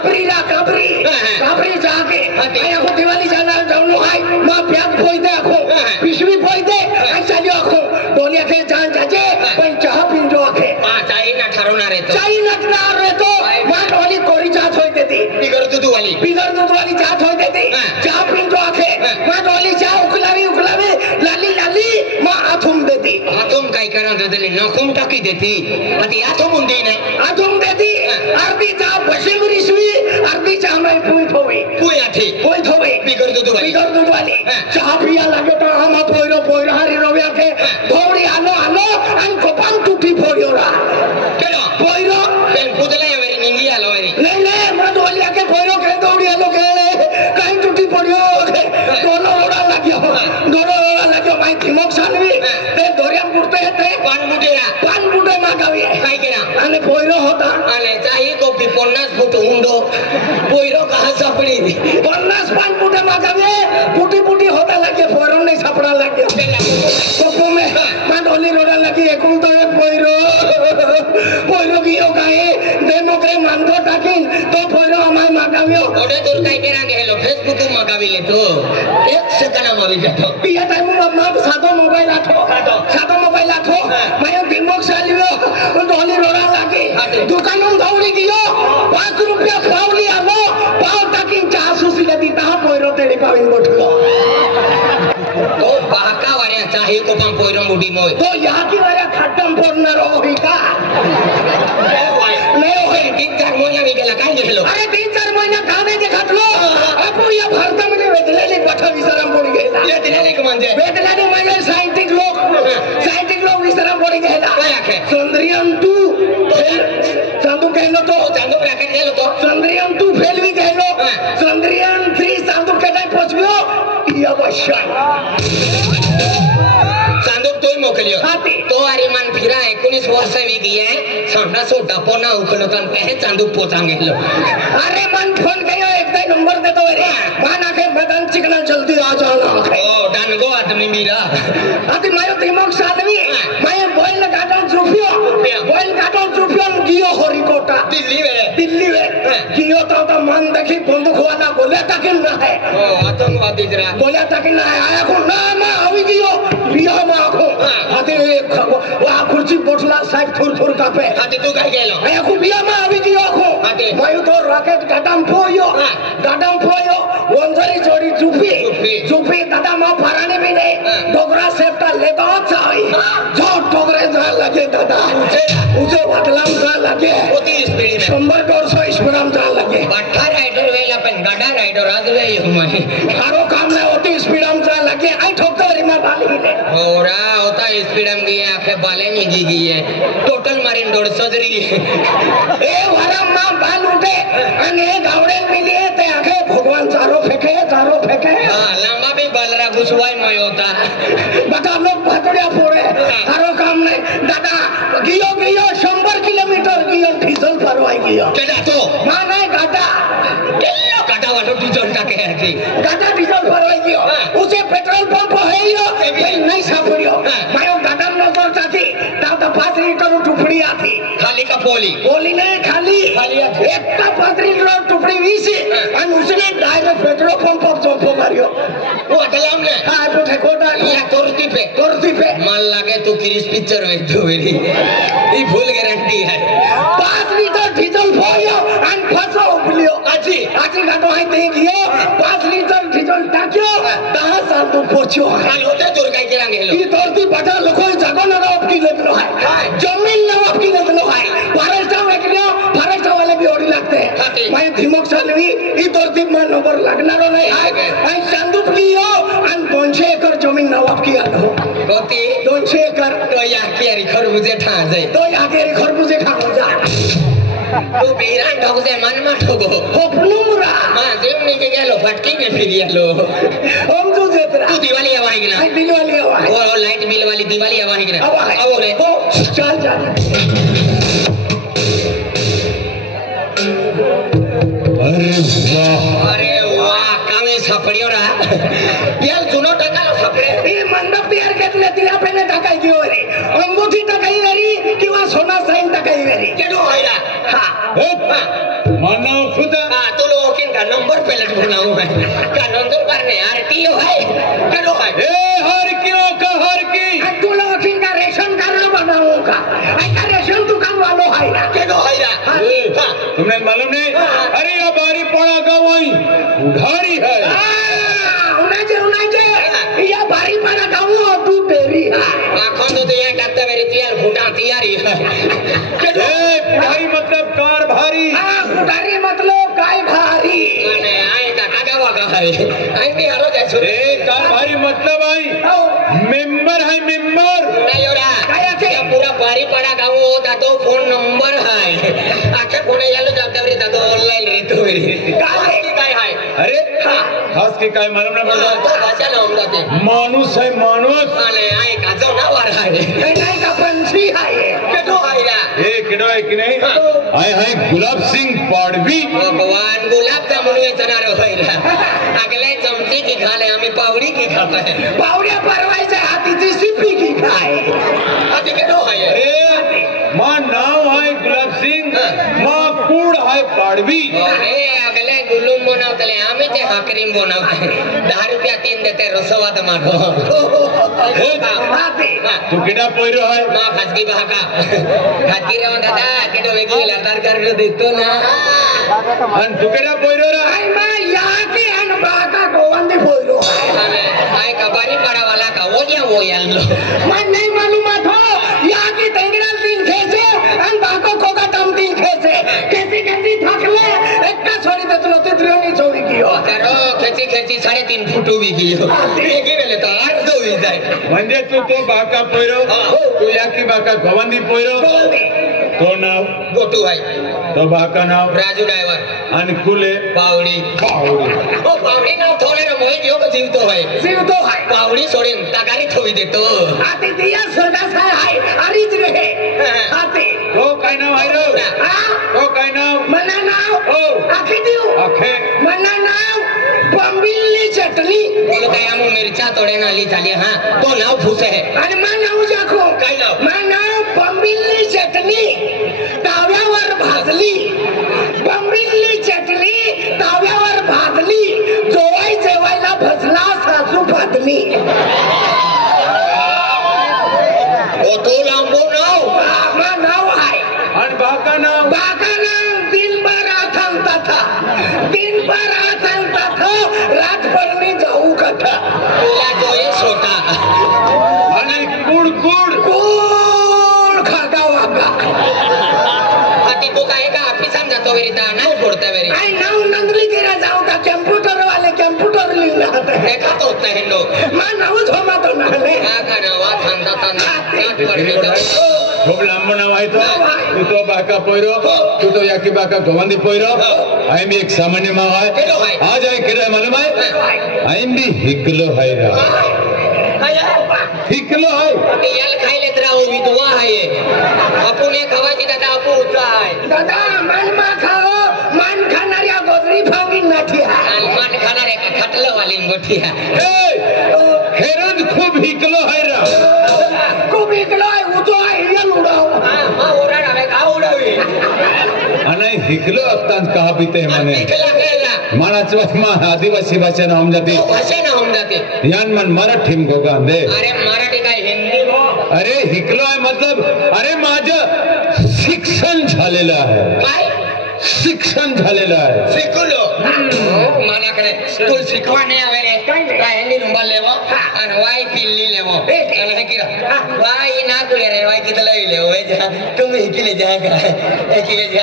काबरी जाके आया को दिवाली जाना जाऊँ हाय माँ प्याग फोई दे आखो पिशवी फोई दे आई चालियो आखो बोलिया के जान जाजे पर चाह पिंजो आखे चाय ना ठहरो ना रहे तो माँ डोली कोरी जात होई देती बिगर दूध वाली जात होई देती चाह पिंजो आखे माँ डोली चाह उकलावी लाली माँ आथुम देती आथुम काय करा दे नखुम टाकी देती अति आथुम उंदी ने आथुम देती अर्धी चाह बशी गुरिशवी अर्धी चाह में कोई थोवे बिगर दूध वाली चाह पिया लगे तो हम पोइरो हारी रोवे के थोड़ी आलो अन कोपन टूटी फोड़ियोरा केलो पोइरो पेन पुदला वेरी निंगी आलो वेरी नहीं मत वाली के पोइरो के दौड़ी आलो के कहीं टूटी फोड़ियो दोनों ओड़ा लगियो माई दिमाग सानवी ते दोरियाम पुरते ते पान बुटे मागावी काय केना अने पोइरो होता अने चाहिए को 50 फुट उंडो पोइरो कहां सापडी 50 पान बुटे मागावी पुटी होता लगे फोरन नहीं सापड़ा लगे कोपो में माडोली रोड़ा लगी एकूल तो पोइरो गियो काए देमो के मांगो टाकिन तो पोइरो हमाय मागावियो ओडे दूर काय केरा गेलो फेसबुक मागावी ले तो एक सेकंड मावी जातो पिया टाइम में सादो मोबाइल आठो मैं दिमाग सालियो डोली रोड़ा लगी दुकान में दौड़ी गियो 5 रुपया पावली आलो पाव टाकिन चाह सुसी लेती ता पोइरो तेड़ी पाविन बोठलो तो बाका वारे चाहे को पम पोइरो मुडी मोय तो यहाँ की वारे खड्डम फोड़ना रोही का नहीं होय 3-4 महीना भी गेला काय गेलो अरे 3-4 महीना कामे देखत लो आपो या भारत मध्ये वेदलेली पठा विसरम पडी गेला वेदलेली के म्हणजे वेदलेली म्हणजे सायंटिस्ट लोक विसरम पडी गेला काय आखे चंद्रयान 2 चांदू कहलो तो चांदू रॉकेट गेलो तो चंद्रयान 2 फेल भी कहलो चंद्रयान 3 चांदू के टाइम पहुंचलो या वशाय चांदू तोय मोकलियो तो अरे मन फिरा 19 वर्ष वी गए संडा सो डपोना उखलो तन पे चांदू पोचांग गेलो अरे मन फोन कयो एक दे नंबर दे दो रे माना के बदन चिकना जल्दी आ जाना ओ डानगो आदमी मीरा आदि मायो दिमाग सादवी मैं बोल काटन चुपियो गियो हरिकोटा दिल्ली में गियो तो मन देखी बंदूक वाला बोले तक ना है ओ आतंकवादी जरा बोले तक ना है आया को ना मैं अभी गियो बिया में आखो आते वा कुर्सी बोठला साइड थुर कापे आते तू काय गेलो आया को बिया में अभी गियो आखो आते मायो तो रॉकेट गाडम फोयो वंजरी जोड़ी चुपी दादा मां फराने भी नहीं डोगरा सेफ्टा ले दो चाई जो डोगरे जा लगे दादा उसे बदलाम जा लगे ओती स्पीड में 100-150 स्पीड जा लगे बट्टा राइडर वेला पण गाडा राइडर आज वे हुमाई हारो काम में ओती स्पीड में जा लगे आई ठोकतो रे मां बाली ओरा होता स्पीड में गई आंखें बाले नहीं गई है टोटल मारिन 150 जरी ए वारा मां बाल उठे अने गावड़े मिली है ते आंखें भगवान चारो फेंके हां लंबा भी बालरा घुसवाई मय होता बता लोग भातड़िया फोड़े हारो काम नहीं दादा गियो 100 किलोमीटर गियो डीजल भरवाई गियो केडा तो मां नहीं गाटा वाला डीजल टाके है जी गाटा डीजल भरवाई गियो उसे पेट्रोल पंप है यो नहीं सापड़ियो मायो गाटा नजर जाती ता 5 लीटर टुकड़ी आती खाली का पोली नहीं खाली एक का 5 लीटर टुकड़ी 20 और उसने डायरेक्ट पेट्रोल पंप पर चोपो मारियो वो अटलाम ने हां तो ठेकोटा या तोरती पे मान लगे तू क्रिस पिक्चर में तो मेरी ये फुल गारंटी है 5 लीटर डीजल फोयो और फसो उबलियो आजी घाटो है ते गियो 5 लीटर डीजल टाक्यो 10 साल तो पोछो काल होते तोर काय केरांगे हेलो ये तोरती बटा लोको जागो ना आपकी लेतलो है जमीन ना आपकी लेतलो है फॉरेस्ट वाले भी ओडी लगते हैं मैं दिमाग सालवी ई तोरती में नंबर लगनारो नहीं आई चांदूप गियो आणि 200 एकर जमीन नावाब की आलो कोती 200 एकर तो या केरी खरबुजे ठा जाय तो या केरी खरबुजे खाओ जा तो बीरान ढोकसे मन मा ठोगो होपनुरा हां जेमनी के गेलो फटकी में फिर गेलो हम जो जेतरा तू दिवाली आवाई गेला दिवाली आवाई ओ लाइट बिल वाली दिवाली आवाई गेला अब रे ओ चल अरे वाह कामे सापडियो रा यार जुनो टाकालो सापडे ई मंडप तयार घेतले तिला पेने टाकाय दियो रे अंगूठी टाकाई वेरी किंवा सोना साइन टाकाई वेरी केडो होईला हां मानव खुदा का नंबर प्लेट बनाऊं मैं का नंबर करने आरटीओ है केडो है ए हर क्यों का हर की तू लोग का रेशन कार्ड बनाऊं का ऐसा रेशन दुकान वालों है ना केडो है ना तुमने मालूम नहीं अरे ये बारी पड़ा गाँव वही उधारी है उन्हें ये बारी पड़ा गाँव तू तेरी है आँखों तो ये कहते मेरी तियार फुटा तैयारी है पुढ़ारी मतलब कार भारी पुढ़ारी मतलब काय भारी आए का कागा का है आई भी हरो जैसे कार भारी मतलब आई मेंबर है मेंबर नहीं हो रहा क्या पूरा बारी पड़ा गाँव होता तो फोन नंबर है आखे फोन यालो जाता मेरी तो ऑनलाइन रहते मेरी काय है अरे खास के काय मालूम ना पड़ता तो भाषा ना हम जाते मानुस है मानुस अरे आए का जो ना वार है नहीं का पंछी है केडो है ना केडो है कि नहीं आए हैं गुलाब सिंह पाड़वी भगवान गुलाब जामुन में चना रहे ना अगले चमची की खा ले हमें पावड़ी की खाता है पावड़िया परवाई से हाथी जी सिपी की खाए हाथी केडो है अरे माँ नाव है गुलाब सिंह माँ कूड़ है पाड़वी अरे अगले गुलुम बनाओ तले हमें ते हकरीम बनाओ 10 रुपया 3 देते रसोवा तो मारो तू केडा पोइरो है माँ खासगी बहाका खासगी रे दादा केडो वेगळी लतार कर देतो ना अन तू केडा पोइरो रे आई मां यहाँ की अन बाका गोवंदी बोलो अरे आई कबारी पड़ा वाला का वो यालो मैं नहीं मालूम था यहाँ की तेंगरा दिन खेसे अन बाको कोका तम दिन खेसे कैसी थकले एक का छोड़ी दे तो तिद्रियोनी छोड़ी की हो करो खेची 3.5 फुट भी की हो एक ही वेले तो 8 दो ही जाए म्हणजे तू तो बाका पोइरो तू याकी बाका गवंदी पोइरो तो नाव गोटू है तो बाका नाव राजू ड्राइवर आणि कुले पावड़ी ओ पावड़ी नाव थोड़े रे मोय जो जीव तो है पावड़ी सोडे तगारी थोई देतो आते दिया सोडा सा है अरिज रहे आते तो काय नाव आहे रे तो काय नाव मना नाव ओ आखे दियो आखे मना नाव बंबिल्ली चटनी बोलो काय आमू मिरच्या तोडे नाली झाली हां तो नाव फुसे है आणि मा नाव जाखो काय नाव मा नाव बंबिल्ली चटनी ताव्यावर भाजली बंबिल्ली चटनी ताव्यावर भाजली जोवाई जेवायला भजला सासू फातली ओ तो लांबो नाव मा नाव आहे आणि बाका नाव दिन भर आथांता था रात भरनी जाऊ कथा तुला तो ये छोटा आणि कुड खागा वागा हाती तो काय का ऑफिसात जातो वेरीता नाही पडता वेरी आई नाव नंदली गिरा जाऊ का कंप्यूटर वाले कंप्यूटर लिहिला देखा तो होता है लोग मा नाव झोमा तो नाले का नावा थांदा रात भरनी खूप लांब नाव आहे तो तो बाका पोइरो तू याकी बाका गवंदी पोइरो आई मी एक सामान्य माव आहे आज आहे केडा मालूम आहे आई भी हिकलो है रा हिकलो है याल खाइले तरा वो विधवा है अपुने खवाची दादा अपू उचा है दादा मन खाओ मन खाणाऱ्या गोदरी भांगी नाठी आहे मन खाणारे का खटलं वाली गोठी है खैरन खूप हिकलो है रा खूप हिकलो आहे उतो आहे हिल उडाव हां ओराडावे का उडावी आणि हिकलो असताना कहा पिते माने हिकला मानाच मा आदिवासी भाषा ना हम जाती भाषा ना हम जाते यान मन मराठी में गोगा दे अरे मराठी काय हिंदी हो अरे हिकलो आहे मतलब अरे माझं शिक्षण झालेलं आहे काय शिक्षण झालेलं आहे शिकलो मनाकडे तू शिकवा नाही आवे रे काय हिंदी नंबर लेवो आणि वाई पिल्ली लेवो आणि हे किरा वाई ना कुले रे वाई कितला लेवो हे जा तुम हिकले जाएगा हिकले जा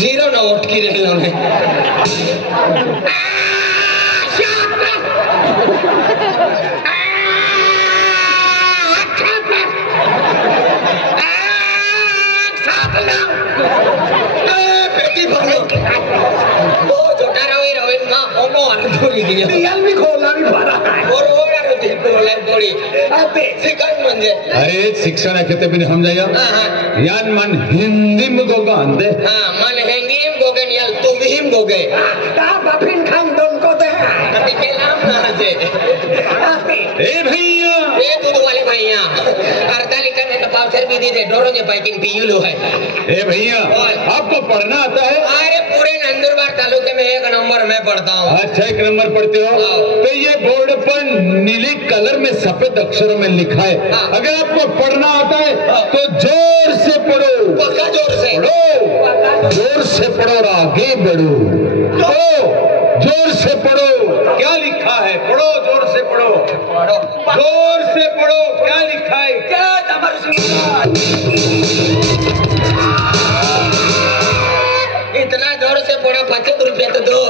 जीरो ना वोट की रहे ने पेटी भरो ओ छोटा रवे मां ओको थोड़ी गई याल भी खोला भी भरा और ओरा रो दिल को लाइन थोड़ी आते शिक्षण म्हणजे अरे शिक्षण आहे ते बिन समजाया यान मन हिंदी में गो गोगा अंधे हाँ मन हैंगीम गोगे नियल तू भीम गोगे ता बफिन खान दोन को दे कति के नाम ना दे ए भैया ए दूध वाले भैया 48 में तो पावसर भी दी दे डोरों के पैकिंग पीयूलो है ए भैया आपको पढ़ना आता है? अरे पूरे नंदुरबार तालुके में 1 नंबर में पढ़ता हूँ। अच्छा 1 नंबर पढ़ते हो तो ये बोर्ड पर नीले कलर में सफेद अक्षरों में लिखा है। अगर आपको पढ़ना आता है तो जोर से पढ़ो। पक्का जोर से पढ़ो, जोर से पढ़ो और आगे बढ़ो। तो जोर से पढ़ो, क्या लिखा है? पढ़ो, जोर से पढ़ो, जोर से पढ़ो, क्या लिखा है? क्या इतना जोर से पढ़ा 25 रुपया तो दो।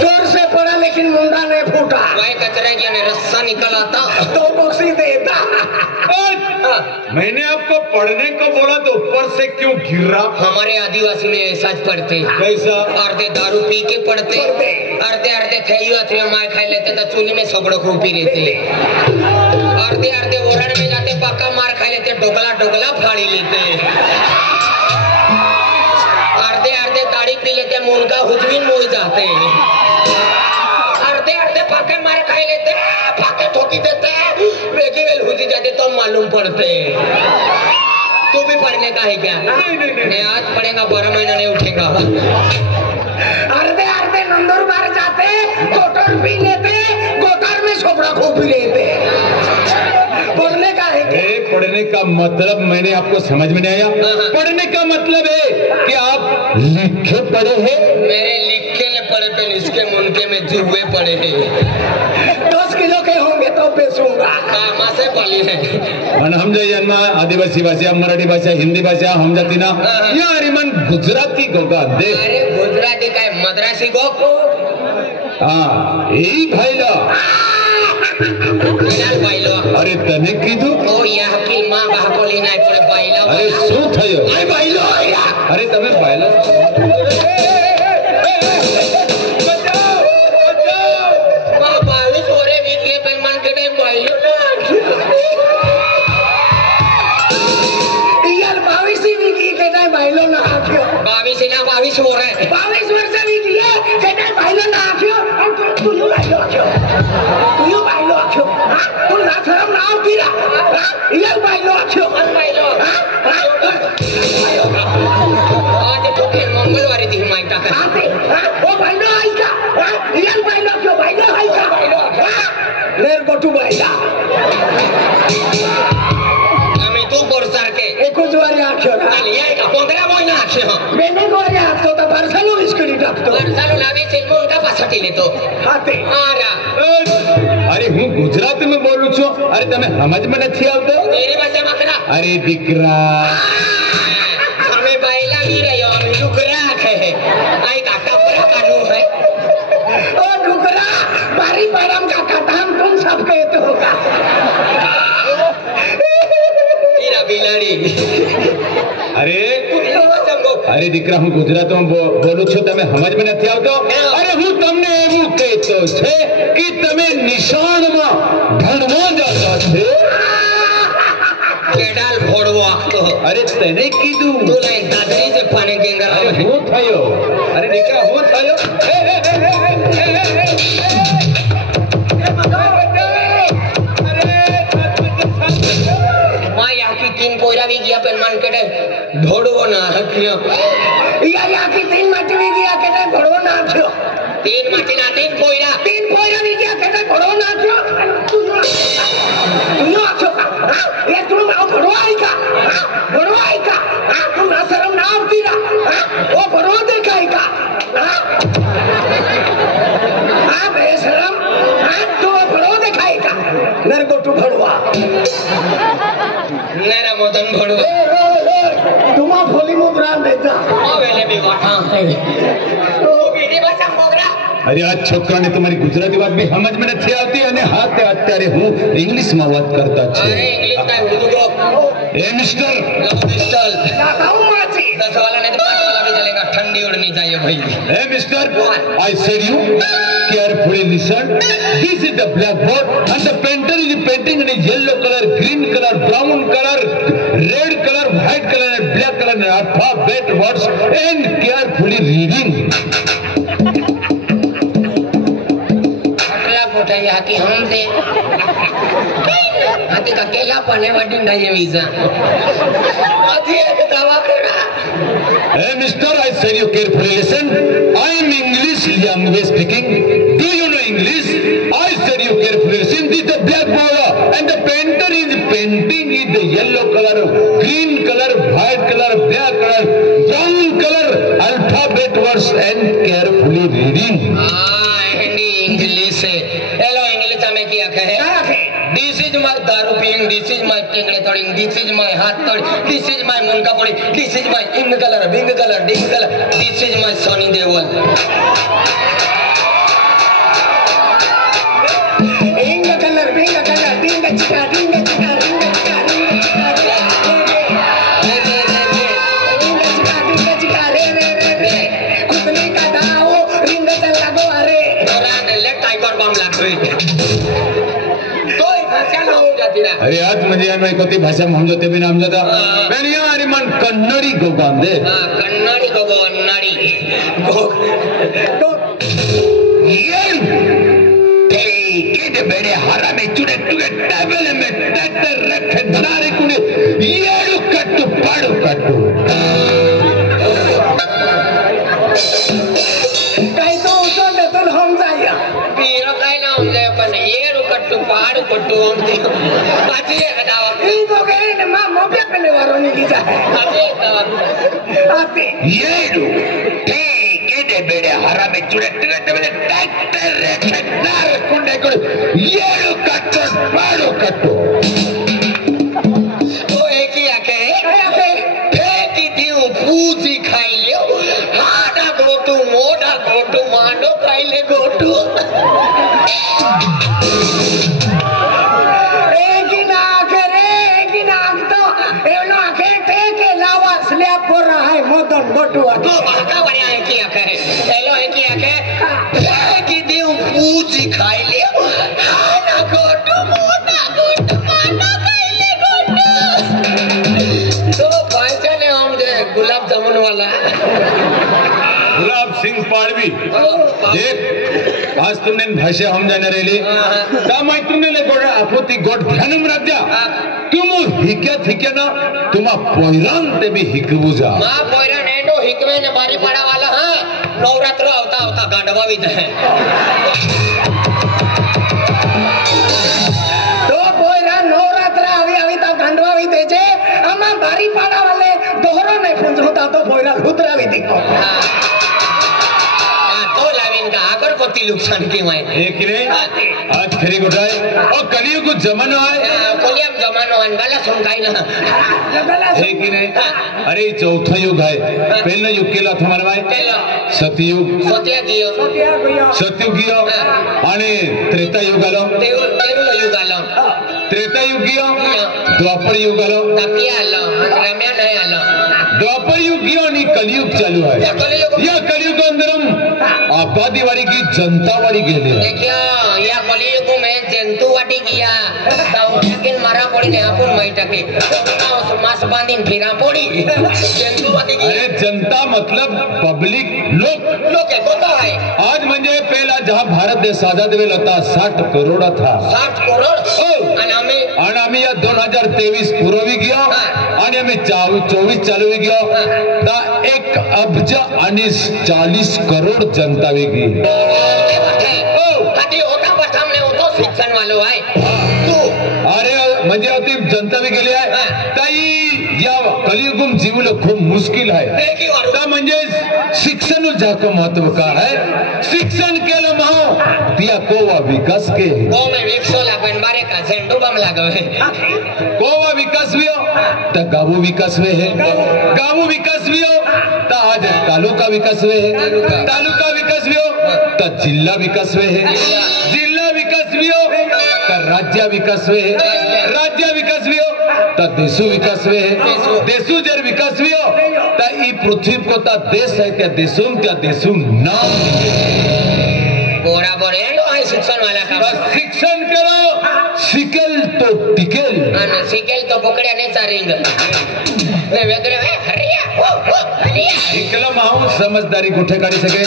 जोर से पड़ा लेकिन मुंडा नहीं फूटा भाई कचरे की रस्सा निकल आता तो बक्सी देता। मैंने आपको पढ़ने को बोला तो ऊपर से क्यों गिर रहा? हमारे आदिवासी में ऐसा पढ़ते कैसा? अर्धे दारू पी के पढ़ते अर्धे थे मार खा लेते तो चूल्हे में सगड़ो खूब पी लेते अर्धे ओरड़ में जाते पक्का मार खा लेते डोकला फाड़ी लेते अर्धे ताड़ी पी लेते मुर्गा हुजमीन मुझ जाते अर्धे पक्के मार खा लेते पक्के ठोकी देते बेगी वेल हुजी जाते तो मालूम पड़ते। तू भी पढ़ने का है क्या? नहीं आज पढ़ेगा 12 महीना नहीं उठेगा। अर्धे नंदुरबार जाते गोटर पी लेते गोटर में छोकरा खूब पी लेते पढ़ने का है क्या? पढ़ने का मतलब मैंने आपको समझ में नहीं आया। पढ़ने का मतलब है कि आप लिखे पढ़े हैं। मेरे लिखे ले पढ़े पे इसके मुनके में जुए पड़े हैं 10 किलो के होंगे तो बेचूंगा। माँ से पली है અને સમજો યારમાં આદિવાસી ભાષા મરાઠી ભાષા હિન્દી ભાષા સમજાતી ના યાર ઈમન ગુજરાતી ગોગા દે अरे गुजराती का है, मद्रासी गो હા એ ભાઈલા बाइलो અરે તને કીધું ओ यह की माँ बाप लेना पड़े बाइलो અરે શું થયો अरे बाइलो અરે તમે ભાઈલા माँ 22 ओरे वीक ये पेलमान के टाइम बाइलो ना यार 22 भी की के टाइम भाईलो ना आखियो 22 हो रहे 22 वर्ष भी की के टाइम भाईलो ना आखियो और तू यू भाईलो आखियो हां तू ना शर्म ना आती रा यार भाईलो आखियो बाइलो आज तो फिर मंगलवार थी माई का आते ओ भाईलो आई का यार भाईलो क्यों भाईलो आई का मेरे को तू भाईला हमें तू बोरसर के एको जुआरी आखियो ना लिया का 15 महीना आखियो मैंने गोरी आखतो तो बरसलो इसकरी डाकतो वर्षालू लावे से मुंडा पाछटी लेतो हाथे आरा અરે હું ગુજરાતીમાં બોલું છું અરે તમે સમજમાં નથી આવતો मेरी भाषा मकरा અરે દીકરા हमें बाइला भी रही हो हमें डुगरा है आई का टपरा कानू है ओ डुगरा बारी बाराम का कटाम तुम सब कहते होगा हीरा बिलाड़ी અરે समझो અરે દીકરા હું ગુજરાતમાં બોલું છું તમે સમજમાં નથી આવતો અરે હું તમને એવું કહેતો છે કે તમે નિશાનમાં ભણવા જતા છે केडाल फोड़वो आखतो અરે તને કીધું तू लाइन दादरी से पानी गेंगा અરે હું થયો અરે દીકરા હું થયો मां यहाँ की 3 पोयरा भी गया पेन मान के ढोड़वो ना हकियो या की 3 माटी भी गया के टाइम भड़ो ना आखियो 3 माटी ना 3 पोयरा 3 पोयरा भी गया के टाइम भड़ो ना आखियो तू आखियो का ये तू ना भड़ो आई का भड़ो आई का तू ना शर्म ना आती रा ओ भड़ो देखाई का बेशरम तू भड़ो देखाई का मेरे को तू भड़वा मेरा मदन भड़वा तुम भोली मुद्रा देता ओ वेले भी वाटा है ओ मेरी भाषा मोगरा અરે આ છોકરાને તમારી ગુજરાતી વાત બી સમજ में નથી આવતી અને હાથે અત્યારે હું ઇંગ્લિશમાં વાત કરતા છે अरे इंग्लिश का उर्दू को એ મિસ્ટર पिस्टल बताऊं माची 10 वाला नहीं तो 5 वाला भी चलेगा ठंडी उड़नी चाहिए भाई એ mister I said you carefully listen. This is the blackboard and the painter is painting in a yellow color, green color, brown color, red color, white color and black color and alphabet words and carefully reading. कि हम थे आते का केला पने वड्डी नहीं है वीजा आती है कि दावा करना Hey mister, I said you carefully listen. I am English language speaking. Do you know English? I said you carefully listen. This is the blackboard and the painter is painting in the yellow color, green color, white color, black color, brown color, alphabet words and carefully reading. Hindi English है hello English में क्या कहे this is my दारू पीइंग this is my टेंगड़े तोड़िंग this is my हाथ तोड़ी दिस इज माय मुनका पड़ी दिस इज माय इंग कलर बिंग कलर डिंग colour this is my Sunny Deol इंग कलर बिंग कलर डिंग चिका डिंग चिका डिंग चिका डिंग चिका रे रे रे रे कुतनी का दाओ रिंग से लगो अरे टाइगर बम लग अरे आज म्हणजे मैं कोती भाषा में हम जोते बिना हम जोता मैं यार मन कन्नड़ी को बांधे कन्नड़ी को कन्नड़ी ये के बड़े हरा में चुड़े टुगे टेबल में टट्टर रखे नारे कुने येड़ू कट्टू पाड़ू कट्टू कहीं तो उसो ने तो हम जाया पीरो कहीं ना हम जाया पर येड़ू कट्टू पाड़ू कट्टू हम थे बाजी है दावा इनको कहीं ना माँ मोबिया पहले वारों ने की जाए आते येड़ू के बड़े हरा में चुड़े टुगे टेबल टट्टर रखे नारे कुने कुने येड़ू कट्टू पाड़ू कट्टू वो एक ही आके फेंकी दियो पूजी खाई लियो हाड़ा गोटू मोड़ा गोटू मांडो खाई ले गोटू एक ही नाक तो एवलो आके टेके लावा स्लैब पर रहा है मदन गोटू तो बाका बढ़िया है क्या कहे हेलो है क्या कहे फेंकी दियो पूजी खाई लियो हाड़ा गोटू मोड़ा गोटू मांडो खाई ले गोटू तो भाई चले हम दे गुलाब जामुन वाला गुलाब सिंह पाड़वी देख आज तुमने भाषा हम जाने रेली ता मैं तुमने ले गोड़ा अपोती गोड ध्यानम रख जा तुम हिक्या ना तुमा पोइरान ते भी हिकबुजा मां पोइरान एंडो हिकवे ने बारी पड़ा वाला हां नवरात्र आवता गांडवा भी है तो पोइरान नवरात्र आवी तो गांडवा भी दे जे अमा बारी पड़ा वाले दोहरो नहीं पुंजता तो पोइरान रुद्रा भी दिखो आगर को तिलुक्सान की मैं एक नहीं आज खरी गुटाए और कलियुग को जमाना है कोलियम जमानो है गला सुनकाई ना एक ही नहीं अरे चौथा युग है पहला युग केला था हमारे भाई सतयुग सतयुग गियो आणि त्रेता युग आलो तेरुला युग आलो त्रेता युग गियो द्वापर युग आलो तापिया आलो रामायण नहीं आलो द्वापर युग गियो आणि कलियुग चालू है या कलियुग अंदर आबादी वाली की जनता वाली गेले देखियो या कलियुग में जंतु वाटी किया तो लेकिन मारा पड़ी ने अपन माइटा के तो मास बांधिन फिरा पड़ी जंतु वाटी की अरे जनता मतलब पब्लिक लोग होता है आज म्हणजे पहला जहां भारत देश आजाद वेल होता 60 करोड़ था 60 करोड़ आणि आम्ही या 2023 पुरवी गयो आणि आम्ही 24 चालू गयो ता 1 अब्ज आणि 40 करोड़ जनता वेगी हाती होता पर हमने होतो शिक्षण वालो आहे तू अरे म्हणजे अति जनता भी गेली आहे ताई या कलियुगम जीवलं खूप मुश्किल आहे ता म्हणजे शिक्षण जाको महत्व का है शिक्षण केलं महो तिया कोवा विकास के को में विकसो लागन बारे का झंडू बम लागवे कोवा विकास भी हो ता गावो विकास वे है गावो विकास भी हो ता आज तालुका विकास वे है तालुका विकास भी हो ता जिल्हा विकास वे है जिल्हा विकास भी हो ता राज्य विकास वे है राज्य विकास भी हो ता देशु विकास वे है देशु जर विकास भी हो ता ई पृथ्वी को ता देश है त्या देशुम नाम गोरा बराबर है लो है शिक्षण वाला का बस शिक्षण करो शिकेल तो टिकेल आणि शिकेल तो पकड्या ने चारिंग ने वेगळे हरिया हरिया इकला माहू समझदारी गोठे काढी सके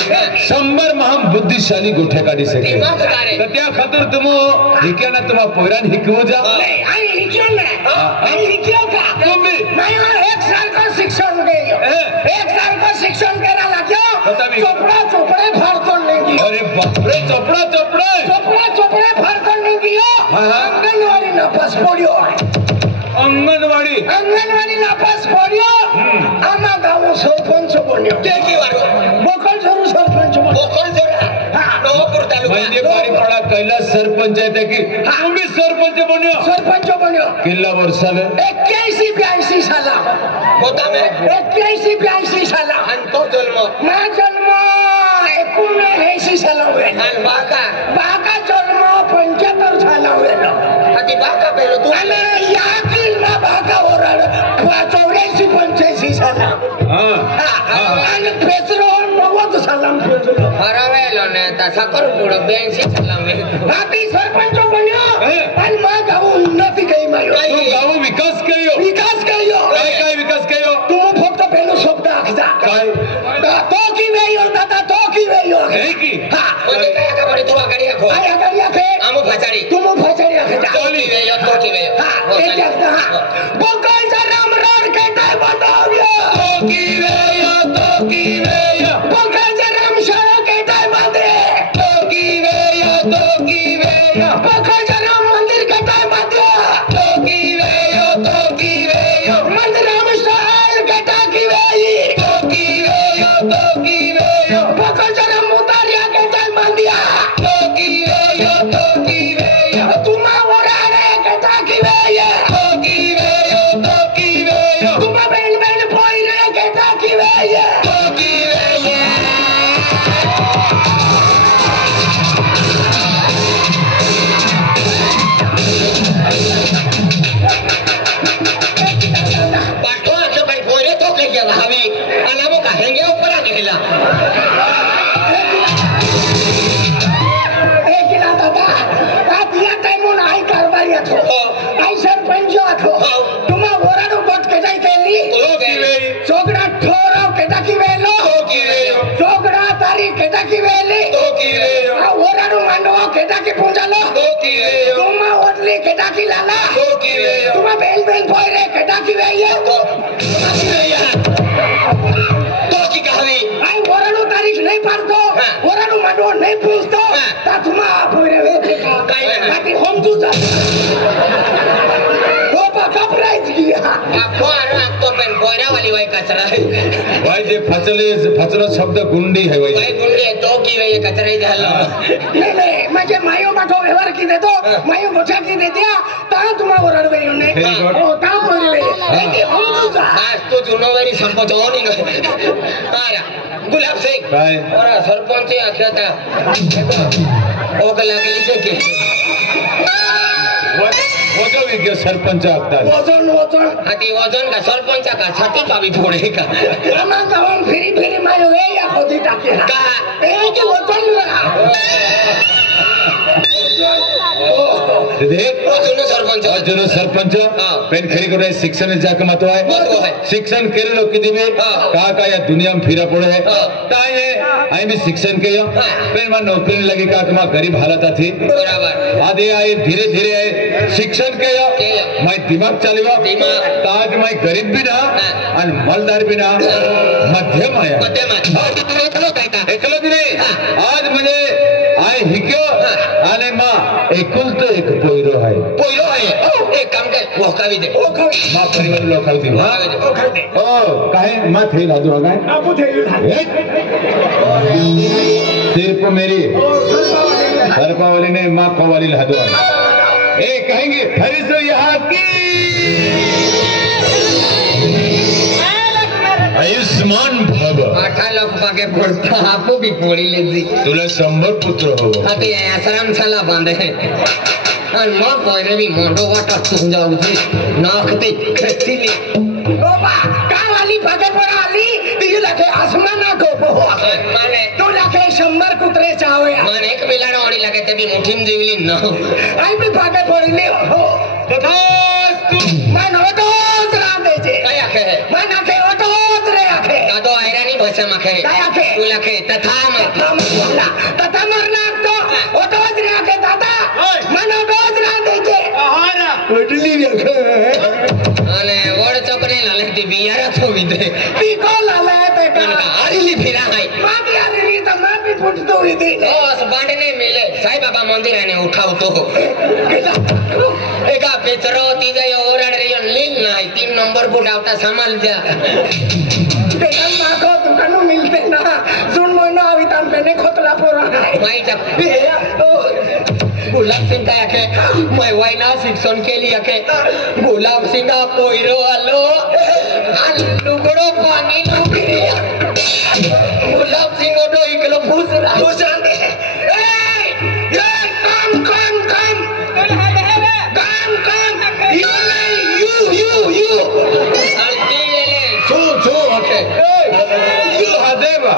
100 महाम बुद्धिशाली गोठे काढी सके दिमाग काढे तर त्या खातर तुम हिक्याना तुम्हा पोरान हिकवू जा नहीं आई हिक्यो ना आई हिक्यो का तुम्ही मैं 1 साल का शिक्षण गयो 1 साल का शिक्षण करा लाग्यो चोपड़े फाड़तो नहीं अरे बाप रे चोपड़े फाड़तो नहीं गयो आंगनवाड़ी नापास पड्यो आंगनवाड़ी नापास पड्यो आमा गाउँ सरपंच बन्यो के वारो बोकल जरु सरपंच बन्यो बोकल जरा नवपुर तालुका म्हणजे बारीपाडा कैलास सरपंच आहे की तुम्ही सरपंच बन्यो किल्ला वर्षाला 81-82 साला होता में 81-82 साला आणि तो जन्म मा जन्म 79 साला हुए आणि बाका जन्म 75 साला हुए आधी बाका पेलो तू आणि याकील मा बाका ओरड 84-85 साला आणि पेसरो 90 साला पेसरो हरावेलो ने तसा कर पुढे 82 साला में बाकी सरपंच बन्यो आणि मा गाव उन्नती गई मायो तू गाव विकास कयो काय विकास कयो तू फक्त पेलो शब्द आखजा काय तो की वेयो दादा तो की वेयो है की हां ओते काय का बडी तू आगडी आखो आय आगडी आखे आमो भाचाडी तुम फचड़ी आखजा चोली वे यो तो की वे हां एक आखदा हां बोकल राम राम कहता है बताओ तो की वे या बोकल राम शाह कहता है बाते तो की वे या बोकल राम मंदिर कहता है बाते तो की वे या मंदिर राम शाह कहता की वे तो की वे या बोकल राम मुतारिया कहता है बांदिया तो की वे या तुमा वरारे कहता की वे तो की वे या तुमा बेल बेल बोई रे कहता की वे तो की वे या पाठो असं काही पोरे तो काही गेला हवी आणि आमो का हेंगे ऊपर आ गेला किला दादा आप या टाइमून आई कारभारी आठो आई सरपंच आठो तुमा वराडू गोट केदाई केली तो की वे चोगडा ठोरो केदा की वेलो तो की वे चोगडा तारी केदा की वेली तो की वे आ वराडू मांडवा केदा की पुंजालो तो की वे तुमा ओडली केदा की लाला तो की वे तुमा बेल बेल पोयरे केदा की वेये तो की कहवी आई वराडू तारीख नहीं पाडतो वराडू मांडवा नहीं पूछतो ता तुमा पोयरे वे काय नाही. बाकी होम तू जा हो बा कपरायच गया आपको आरो आपको पेन पोरा वाली वाई कचरा भाई जे फचलो शब्द गुंडी है वाई भाई गुंडी है तो की वे ये कचरा ही झालो नहीं म्हणजे मायो बाठो व्यवहार की देतो मायो गोठा की देत्या ता तुमा वराड वे ने Very good. हो ता पोयरे वे बाकी होम तू जा आज तो जुनोवरी संपतो नहीं आया गुलाब सिंह काय और सरपंच आख्याता ओक लागली जे के वजन विके सरपंच आखतात वजन आती वजन का सरपंच का छाती पावी फोड़े का आमा गावम फिरी मायो वे या खोदी टाके का ए की वजन ला देख जुनो सरपंच जुनो सरपंच पेन खरी करे शिक्षण जाक महत्व महत्व आहे आहे. शिक्षण केले लोक किती वेळ का या दुनिया में फिरा पड़े है ताय आई भी शिक्षण के पेन मा नौकरी लगी का तुम गरीब हालत थी बराबर आदे आए धीरे धीरे आए शिक्षण के मैं दिमाग चलेगा दिमाग. ताज मैं गरीब भी ना और मलदार भी ना मध्यम आया मध्यम एकलो भी नहीं आज मुझे आए हिक्यो आने माँ एकुलतो एक पोइरो है पोइरो है एक काम कर वो कभी दे माँ परिवार लोग खाती ओ काहे माँ थे लाजो आगे आपू थे सिर्फ मेरी सरपावली ने माँ कवाली लादो आगे ए कहेंगे हरिसो यहाँ की आयुष्मान भव 8 लाख पाके पड़ता आपको भी पोड़ी ले दी तुला 100 पुत्र हो अति आश्रम साला बांधे हैं और मां कोई भी मोटो वाटा सुन जाऊ थी नाखते खेती ली बाबा का वाली भागे पड़ा आली ये लगे आसमान ना को माने तो लगे 100 कुत्रे चावे मन एक बिलाडा ओडी लागे ते बी मुठीम जेवली न आई बी भागे पडली हो तथास्तु मन होतोच रांदे छे काय आखे मन आखे होतोच रे आखे दादो आयरानी भाषा माखे काय आखे तू लाखे तथा बोला तथा मरना तो होतोच रे आखे दादा मन होतोच रांदे छे आहारा पडली आखे અને વડ ચોકને લાલે તે બિયારા થો વિદે पीको लाला ते का આરીલી ફેરા હાય मामी आली तो मैं भी फुट दो दी ઓસ બાંડને મેલે સાઈ બાબા મંદિર આને ઉઠાવતો એકા પેચરો તીજાય ઓરાડ રહ્યો લીલ નાય 3 નંબર ફૂટ આવતા સામાલ જા बेटा माको दुकानो मिलते ना सुन मोनो आवितान पेने खोतला पोरा माई जा गुलाब सिंह का आखे मैं वाइना शिक्षण के लिए आखे गुलाब सिंह का कोइरो आलो लुगड़ो पानी डूबी गुलाब सिंह ओडो इकलो फुसरा फुसरांदे ए कम you अल्टी ले छो ओके यू हदेवा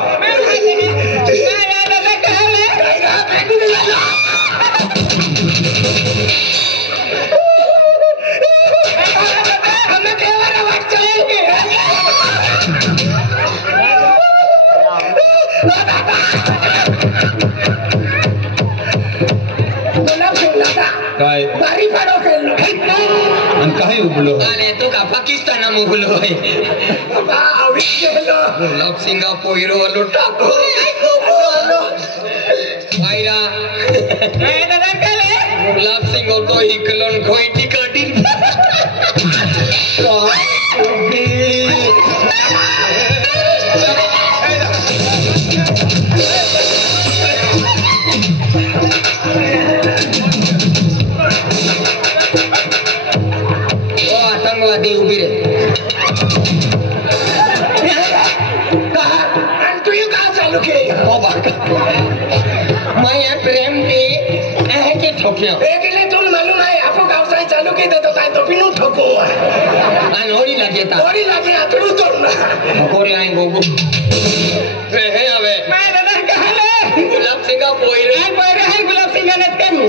काय बारी पाडो खेळलो आणि काही उबलो अरे तू का पाकिस्तान मुगलो है बाबा आवी गेलो गुलाब सिंह का पोइरो आलो टाको मायरा ए दादा काले गुलाब सिंह तो इकलोन कोई टिकटी आतंकवादी उभी रे तू यू का चालू के ओ बाका मैं प्रेम दी है के ठोकियो एकले तुल मालूम है आपको गावसाई चालू के दे तो काय तो बिनु ठोको अनोड़ी लगे था ओडी लागे आतडू तो ना कोरे आई गोगो रे है आवे मैं दादा कहले गुलाब सिंह का पोइरो आई पोइरो है गुलाब सिंह ने तेनु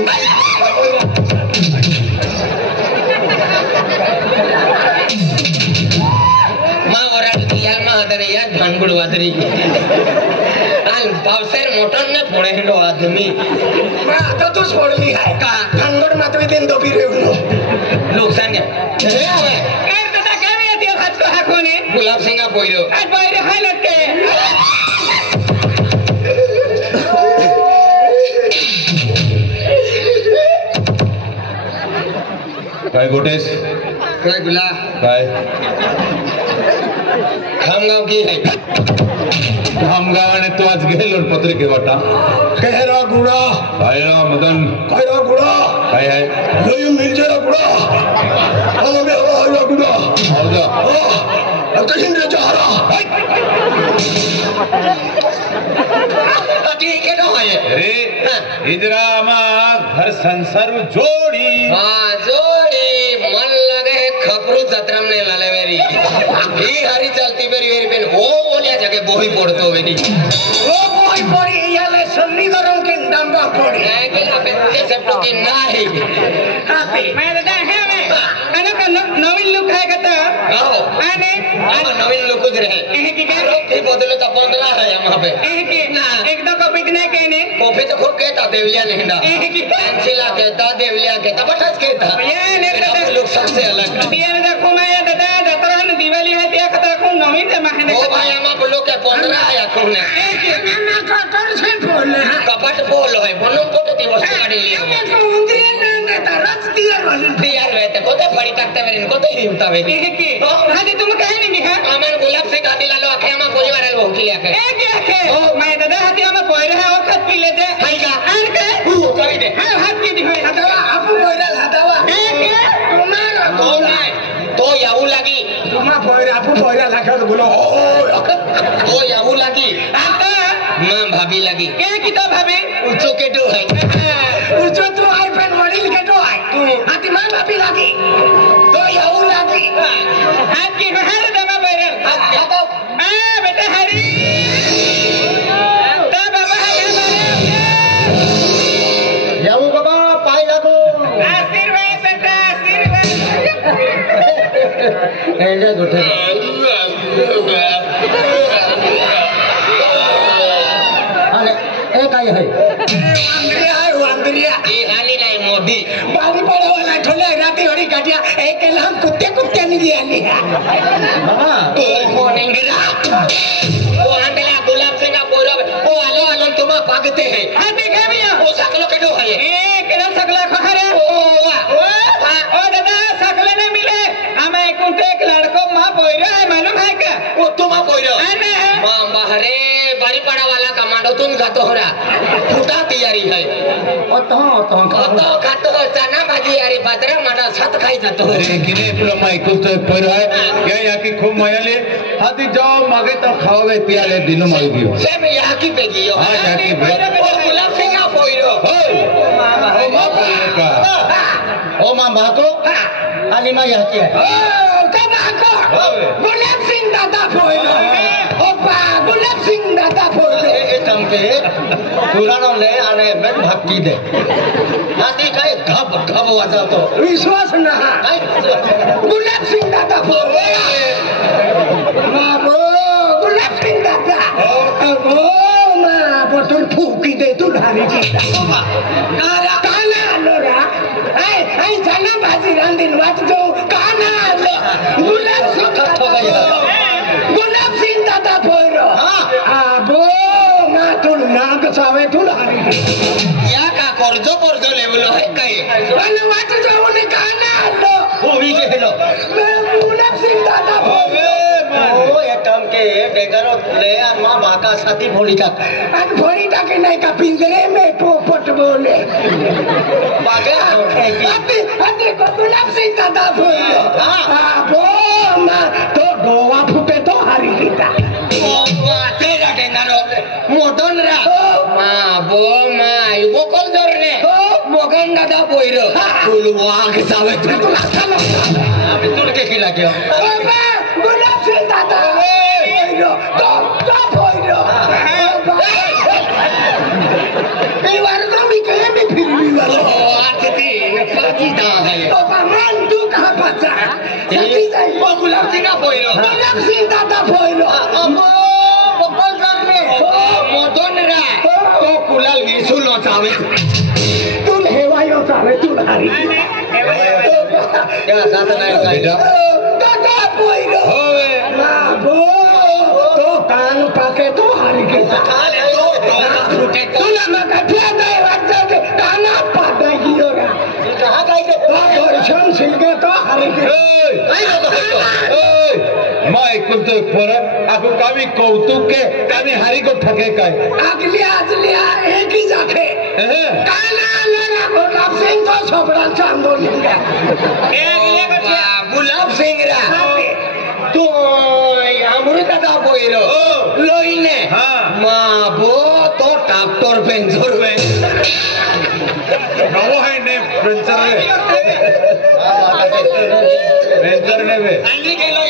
भानगड वादरी आणि पावसार मोटर ने फोडे हिंडो आदमी मैं आता तूच फोडली आहे का भानगड मातवी दिन दोबी रेवलो लोक सांगे रे आवे ए दादा काय येते हात को हाकोने गुलाब सिंह का पोइरो आई पोइरो हाय लटके काय गोटेस काय गुला काय खामगाव की है खामगावाने तो आज गेलो पत्रिके वाटा कहरा गुड़ा कायरा मदन कहरा गुड़ा काय आहे लोयू मिल जाए गुड़ा हमें भी हवा गुड़ा हौदा कहीं रे जा रहा ठीक है तो है अरे इधरा मा घर संसार जोड़ी हां जोड़ी मन लगे खपरू जत्रम ने लालेवेरी ही हरी चलती बेरी बेरी पेन ओ बोलिया जगह बोही पड़तो वेरी वो कोई पड़ी याले सन्नी गरम के डंगा पड़ी है कि ना पे जैसे पुकी नाही हाथी मैं दादा है मैं अने का नवीन लुक है कत आओ अने नवीन लोग कुछ रहे एहे की का ये बदले तो 15 है वहां पे एहे की ना एक दो को बिकने कहने कोफे तो खूब कहता देवलिया नेहंडा एहे की पेंसिला कहता देवलिया कहता बटस कहता ये ने दादा लोग सबसे अलग ये ने देखो मैं दादा दतरन दिवाली है त्या खतरा को नवीन से महने ओ भाई हम बोलो के 15 आया खूने ना का कर से बोल कपट बोलो है बोलो कोटे ती वस्तु काढी लिया मैं समुद्री ने तरस दिया वाली तैयार रहते कोते फड़ी तकते मेरे कोते ही उठा वे एहे की हादी तुम कहे नहीं है आमन गुलाब से गादी लालो आखे हम गोली मारे लो की आखे ए क्या के मैं दादा हाथी हम पोइरे है वक्त पी ले दे हाय का आन के कवि दे हां हाथ की दिखाई हटावा आपू पोइरा हटावा ए के तुम्हारा तो नहीं तो याऊ लगी तुम्हा पोइरा आपू पोइरा लगा तो बोलो तो याऊ लगी आता मां भाभी लगी के की तो भाभी उचो के दो है उचो तो आई पेन वडील के तो आई हाथी मां भाभी लगी तो याऊ लगी हाथ की हर दमा पोइरा हाथ आ बेटा हरी ता बाबा है एंडे गुठे अरे ए काय है वांदरिया ये आली नाही मोठी बारी पड़े वाला ठोले राती होड़ी काटिया एक हम कुत्ते नहीं दिया लिया बाबा ओ निंगरा वो आंधला गुलाब सिंह का पोरा वो आलो तुम्हा पागते हैं अबे क्या भैया वो सकलो केडो है ए केडा सकला खखरे ओ वाह ओ दादा सकले नहीं मिले हमें कुंते एक लड़को मां पोइरा है मालूम है क्या वो तुम्हा पोइरो अने मां बाहरे बारी पड़ा वाला कमांडो तुम गातो हो रहा फुटा तैयारी है ओ तो खातो चना भाजी यारी बाजरा माडा सात खाई जातो अरे किने प्रमा इकुलतो पोरा है या की खूब मयाले हाथी जाओ मागे तो खावे पियाले दिनो माई दियो सेम यहाँ की बेगियो हां यहाँ की ओ गुलाब सिंह का पोइरो ओ मां पोरे का ओ मां को आली मां यहाँ की है कबाको गुलाब सिंह दादा पोइरो ओपा गुलाब सिंह दादा पोइरो ए तमके पुरानो ले आने में भक्ति दे हाथी काय घब घब वाजवतो विश्वास ना काय गुलाब सिंह दादा पोइरो माबो गुलाब सिंह दादा ओ माबो तुम फूकी दे तू धारी की काना लोरा आई जाना भाजी रांदिन वाट जो काना लो गुलाब सिंह दादा पोइरो आबो मा तू नाग सावे तू धारी या का कर्ज लेवलो है काय अने वाट जो ने काना लो होई के हेलो गुलाब सिंह दादा पोइरो ओ एक काम के डेगरो ले और मां बाका साथी भोली का आज भोरी टाके नहीं का पिंजरे में पोपट बोले बागे अति को गुलाब सिंह दादा बोले आबो मां तो डोवा फुटे तो हारी गीता ओ बाते रा डेंगारो मोटन रा मां वो कल जोरने मोगन दादा पोइरो फुलवा के सावे तू लाखालो अबे तू के खिला गयो गुलाब सिंह दादा पोइरो तो पोइरो परिवार को भी कहे में फिर भी वाला ओ आती पाजी दा है तो मन तू कहां पचा जल्दी जाई ओ गुलाब सिंह पोइरो गुलाब सिंह दादा पोइरो अबो बकल जोरने मोटन रा तो कुलाल विसुलो चावे तू हेवायो चावे तू हारी क्या साथ नहीं बेटा दादा पोइरो होवे माबो तो कान पाके तो हारी के तू ना मका दे वाजा के काना पादा गियोरा कहां गई के दर्शन सिंगे तो हारी के मां इकुलतो पोरा आको कामी कौतुक के कामी हारी को ठगे काय अगलिया एक ही जाके काना लगा गुलाब सिंह तो छोबड़ा चांदो लिंगा गुलाब सिंह रा तो अमृत दादा पोइरो लोइने माबो तो ट्रैक्टर पेंचर वे वो है ने पेंचर ने वे अंडी के लो